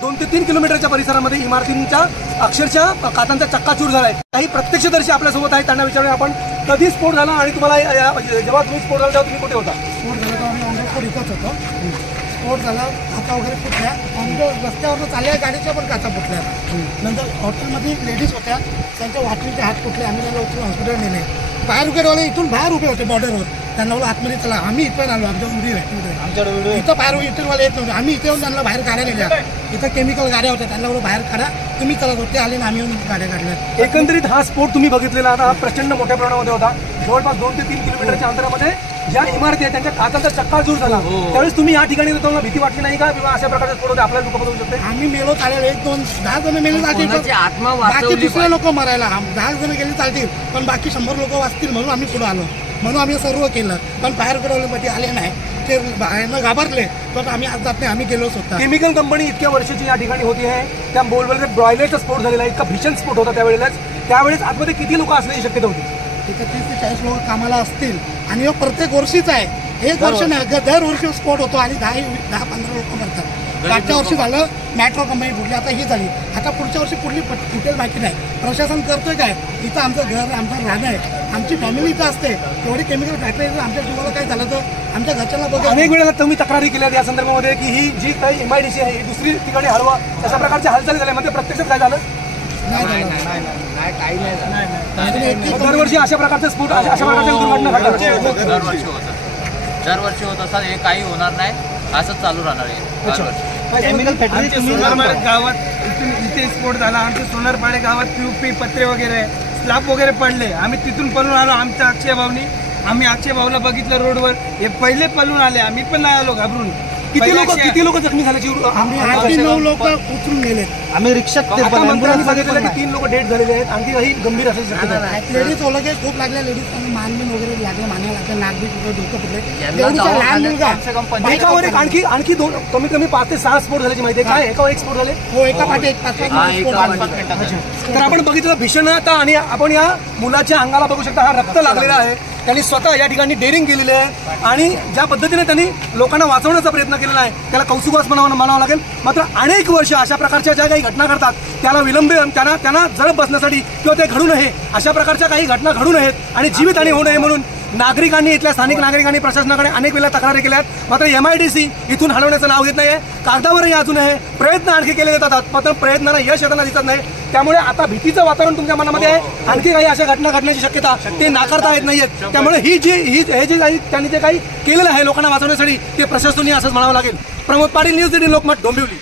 2 ते 3 किलोमीटरच्या परिसरामध्ये इमारतींच्या अक्षरशः काचांचा चक्काचूर झालाय। काही प्रत्यक्षदर्शी आपल्यासोबत आहेत, त्यांना विचारूया आपण कधी स्फोट झाला आणि तुम्हाला जेव्हा तुम्ही स्फोट झाला तेव्हा तुम्ही कुठे होता? स्फोट झाला तेव्हा आम्ही ऑनरोड इथंच होतो। स्फोट झाला, काचा वगैरे फुटल्या, रस्त्यावरून चालल्या गाडीच्या पण काचा फुटल्या। नंतर हॉटेलमध्ये लेडीज होत्या, त्यांच्या वाटणीचे हात फुटले, आम्ही त्यांना उचलून हॉस्पिटल नेले। फायर ब्रिगेडवाले इथून बाहेर उभे होते बॉर्डरवर, त्यांना बोला आतमध्ये चला, आम्ही इथं आलो, आमच्या इथं फायर ब्रिगेडवाले येत नव्हते, आम्ही इथे येऊन त्यांना बाहेर गाड्या नेल्या। इथं केमिकल गाड्या होत्या, त्यांना बोला बाहेर काढा, तुम्ही चला होते आले ना, आम्ही येऊन गाड्या काढल्या। एकंदरीत हा स्फोट तुम्ही बघितलेला आता प्रचंड मोठ्या प्रमाणामध्ये होता। जवळपास 2 ते 3 किलोमीटरच्या अंतरामध्ये ज्या इमारती आहेत त्यांच्या काचांचा चक्काचूर झाला, त्यावेळेस तुम्ही या ठिकाणी तुम्हाला भीती वाटली नाही का? किंवा अशा प्रकारचे स्फोट होते आपल्याला दुखापत होऊ शकते? आम्ही मेलो चालेल, 1, 2, 10 जण मेले चालतील, बाकी दुसरे लोक मरायला 10 जण गेले चालतील, पण बाकी 100 लोक वाचतील म्हणून आम्ही पुढे आलो, म्हणून आम्ही सर्व केलं। पण फायर ब्रिगेडवाले आले नाही, ते बाहेरनं घाबरले, पण आम्ही आज जात नाही, आम्ही गेलोच होता। केमिकल कंपनी इतक्या वर्षाची या ठिकाणी होती आहे, त्या बोलवलेल्या ब्रॉयलरचा स्फोट झालेला आहे, इतका भीषण स्फोट होता त्यावेळेस आतमध्ये किती लोक असण्याची शक्यता होती? तिथं 30 ते 40 लोक कामाला असतील, आणि प्रत्येक वर्षीच आहे, एक वर्ष नाही, दरवर्षी स्फोट होतो आणि 10-15 लोक मरतात। मागच्या वर्षी झालं, मेट्रो कंपनी फुटली, आता ही झाली, आता पुढच्या वर्षी कुठली फुटेल माहिती नाही। प्रशासन करतोय काय? इथं आमचं घर, आमचं राहणं आहे, आमची फॅमिली इथं असते, तेवढी केमिकल फॅक्टरी आमच्या जीवाला काय झालं तर आमच्या घरच्यांना बघा। अनेक वेळेला तुम्ही तक्रारी केल्या या संदर्भामध्ये की ही जी काही MIDC आहे दुसरी ठिकाणी हलवा, अशा प्रकारच्या हालचाली झाल्या, म्हणजे प्रत्यक्षात काय झालं? दरवर्षी अशा प्रकारचे स्फोट, अशा प्रकारच्या दुर्घटना घडतात, दरवर्षी होत असतात, हे काही होणार नाही, असंच चालू राहणार आहे। सोनारपाडे गावात इथे स्फोट झाला, आमच्या सोनारपाडे गावात POP पत्रे वगैरे स्लॅब वगैरे पडले, आम्ही तिथून पळून आलो, आमच्या अक्षय भाऊनी, आम्ही अक्षय भाऊला बघितलं रोडवर, हे पहिले पळून आले, आम्ही पण नाही आलो घाबरून। किती लोक जखमी झाल्याची? आम्ही 8-9 लोक उचलून गेले, आम्ही रिक्षात मंत्र्यांनी सांगितलं की 3 लोक डेथ झालेले आहेत, आणखी काही गंभीर असू शकतात। लेडीज ओळखे खूप लागल्या, लेडीज मानबिन वगैरे लागले, माने लागले, नागबी डोकं फुटले, लहान मुलगा एकावर एक आणखी 2 कमीत कमी 5 ते 6 स्फोट झाल्याची माहिती आहे काय? एकावर एक स्फोट झाले हो, एका पाठी एक 5-5 तर आपण बघितलं भीषणता, आणि आपण या मुलाच्या अंगाला बघू शकता, हा रक्त लागलेला आहे। त्यांनी स्वतः या ठिकाणी डेअरिंग केलेली आहे, आणि ज्या पद्धतीने त्यांनी लोकांना वाचवण्याचा प्रयत्न केलेला आहे त्याला कौतुकास म्हणावं लागेल। मात्र अनेक वर्ष अशा प्रकारच्या ज्या काही घटना घडतात त्याला त्यांना जळप बसण्यासाठी किंवा ते घडू नये, अशा प्रकारच्या काही घटना घडू नयेत आणि जीवितहानी होऊ नये म्हणून नागरिकांनी, इथल्या स्थानिक नागरिकांनी प्रशासनाकडे अनेक वेळा तक्रारी केल्या आहेत। मात्र MIDC इथून हलवण्याचं नाव घेत नाहीये, कागदावरही अजूनही प्रयत्न आणखी केले जातात, मात्र प्रयत्नांना यश येताना दिसत नाही। त्यामुळे आता भीतीचं वातावरण तुमच्या मनामध्ये आहे, आणखी काही अशा घटना घडण्याची शक्यता ते नाकारता येत नाहीयेत। त्यामुळे हे जे त्यांनी जे काही केलेलं आहे लोकांना वाचवण्यासाठी, ते प्रशासनाने असंच म्हणावं लागेल। प्रमोद पाटील, न्यूज 18 लोकमत, डोंबिवली।